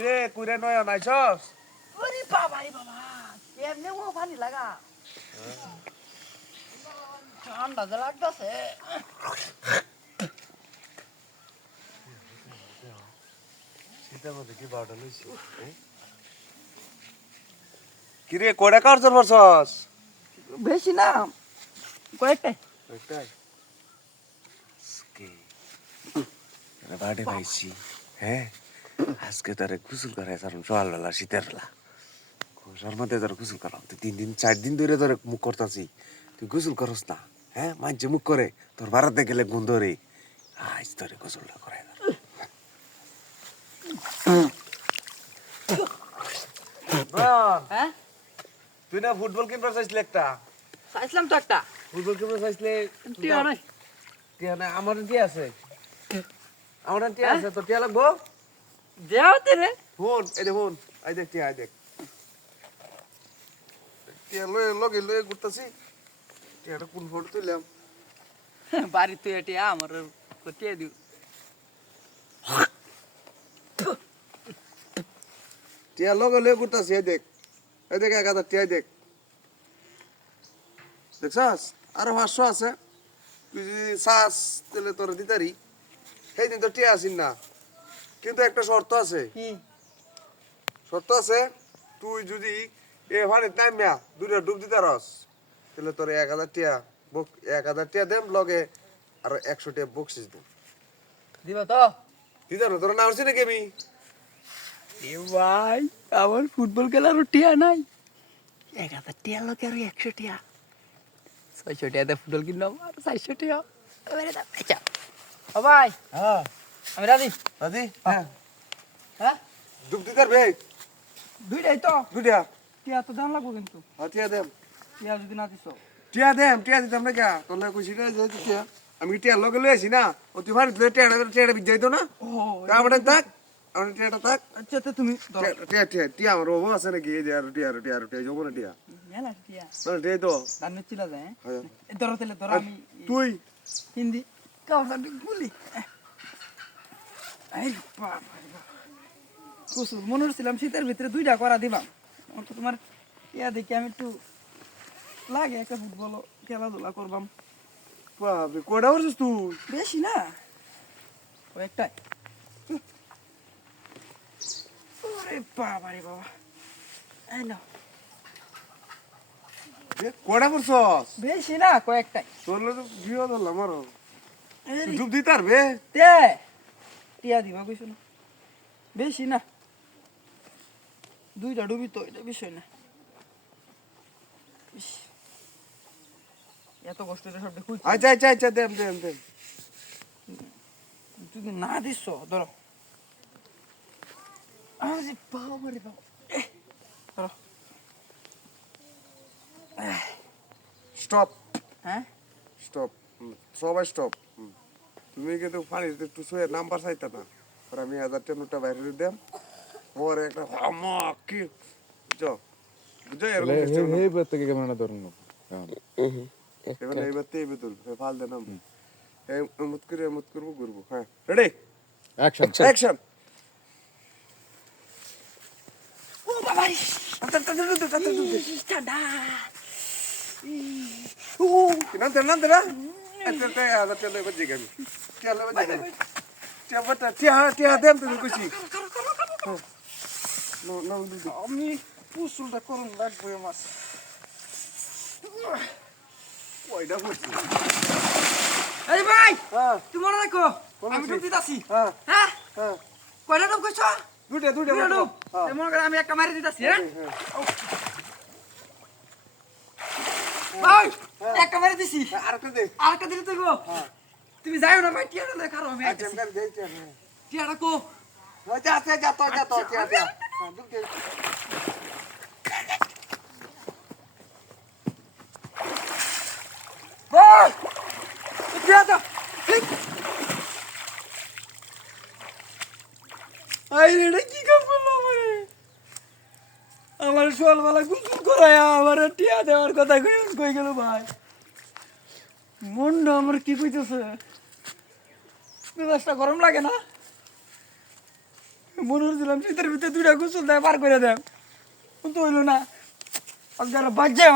কিরে কুইরে নয় নাইছস ওরে বাবা রে বাবা কেমনে ও পানি লাগা। ঠান্ডা যে লাগতেছে। শীতের মধ্যে কি বারোটা লইছি? কিরে কয়টা কার্জন করছস বেশি না কয়েকটাই। আজকে। বাড়ি পাইছি হ্যাঁ? আজকে তারে গোসল করাই কারণ সকালবেলা শীতের বেলা। ঘষার মধ্যে তোর গোসল করাম তুই তিন দিন চার দিন ধরে তোর মুখ করতাছি। তুই গোসল করস না হ্যাঁ? মানছে মুখ করে তোর বাড়াতে গেলে গন্ধ রে আজ তোরে গোসলটা করাই হ্যাঁ? তুই না ফুটবল কিনবার চাইছিলি একটা? চাইছিলাম তো একটা। ফুটবল কিনবার চাইছিলে? টিয়া নাই। টিয়া না আমার টিয়া আছে। আমার টিয়া আছে তো টিয়া লাগবো? দেও তেরে ফোন এই দে ফোন আই দেখ টিয়া আই দেখ। টিয়া লয়ে লগে লয়ে ঘুরতাছি। টিয়াটা কোন ফটো তুইলাম বাড়ি তুই এটি আমার কোটিয়ে দিও টিয়া লগে লয়ে ঘুরতাছি এই দেখ। এই দেখ এক হাজার টিয়া দেখ। দেখছাস? আরও পাঁচশো আছে। তুই যদি চাস তাহলে তোর দিতারি। সেই দিন তো টিয়া আসিন না। কিন্তু একটা শর্ত আছে। শর্ত আছে তুই যদি এ ভাড়ে নামিয়া দুইটা ডুব দিতে রস তাহলে তোর এক হাজার টিয়া বুক এক হাজার টিয়া দেম লগে আর একশো টিয়া বকশিস দেম। দিবা তো? দিতে না তোর না হচ্ছে নাকি আমি? এ ভাই আমার ফুটবল খেলারও টিয়া নাই। এক হাজার টিয়া লোক আর একশো টিয়া। ছয়শো টিয়াতে ফুটবল কিনলাম আর চারশো টিয়া। আচ্ছা ভাই। হ্যাঁ। আমি রাজি? দাদি হ্যাঁ। হ্যাঁ? দিতে পারবে? দুইটাই তো। দুইটা। টিয়া তো দাম লাগবো কিন্তু। হ্যাঁ টিয়া দেম টিয়া যদি না দিছ। টিয়া দেম টিয়া দিতাম না কে? তোর লাগে খুশি না? যে টিয়া। আমি টিয়া লগে লয়ে আসি না? ও তুই ভাড়ে দিলে টিয়াটা টিয়াটা বিজ যাইতো না? ও তারপরে থাক। আমার টিয়াটা থাক। আচ্ছা তো তুমি টিয়া- টিয়া টিয়া আমার বাবা আছে নাকি? এই যে আর টিয়া আর টিয়া আর টিয়া যাব না টিয়া। মেলা টিয়া। না টিয়া তো। দান্নে চিলা যায় হ্যাঁ। হ্যাঁ। ধরো তাহলে ধরো আমি তুই? হিন্দি কাউসার গুলি। মনে হচ্ছিলাম শীতের ভিতরে দুইটা করা দিবাম আমার তো তোমার ইয়া দেখি আমি একটু লাগে একটা ফুটবল খেলাধুলা করবাম। বাপরে কয়টা করছিস তুই? বেশি না। কয়েকটাই ওরে বাবা রে বাবা। এই নাও। কয়টা করছস? বেশি না কয়েকটাই। তোর বিয়ে ধরলাম আরও এই ডুব দিতে পারবে? তে টিয়া দিবা কইছো না? বেশি না? দুইটা ডুবি তো এটা বিষয় না। এত কষ্ট সব দেখুই আচ্ছা আচ্ছা আচ্ছা দেম দেম দেম যদি না দিস ধরো। আরে বাবা রে বাবা। ধরো। স্টপ। হ্যাঁ? স্টপ। সবাই স্টপ। তুমি কিন্তু একটু শুয়ে নাম্বার চাইতে না আর আমি হাজার টেন টেনুটা বাইরে দেম। পরে একটা হামক কি? এরকম। হে- থেকে ক্যামেরাটা ধরুন না। হ্যাঁ। এবার ফাল এই করে করব ঘুরবো হ্যাঁ। Ready Action. অ্যাকশন ও বাবা ঠান্ডা। ও না? আমি পুসুলটা করুন লাগবে আমার ওইটা করছি আরে ভাই হ্যাঁ। তুমি মনে রাখো আমি ডুব দিতাছি। হ্যাঁ। হ্যাঁ? হ্যাঁ। কয়টা ডুব কইছো? দুইটা দুইটা ডুব। মনে করো আমি একটা মারি দিতাছি হ্যাঁ? ভাই একটা মারি দিছি। আরেকটা দে আর একটা দিলে তো গো তুমি যাইও না ভাই টিয়াটা লয়ে খারো আমি আচ্ছা আমি দেই টিয়া টিয়াটা কো। যা যা যা তো যা তো টিয়া টিয়া হ্যাঁ দুটো ভাই টিয়াটা আই রে এটা কি কাম করল আমারে আমার সোয়ালবেলা করায় আমার টিয়া দেওয়ার কথা কই গেল ভাই? মনটা আমার কি কইতেছে? গরম লাগে না? মনে হচ্ছিলাম শীতের ভিতরে দুইটা গোসল দেয়, পার করে দেয়। কিন্তু হইল না। আজকে বাদ যাই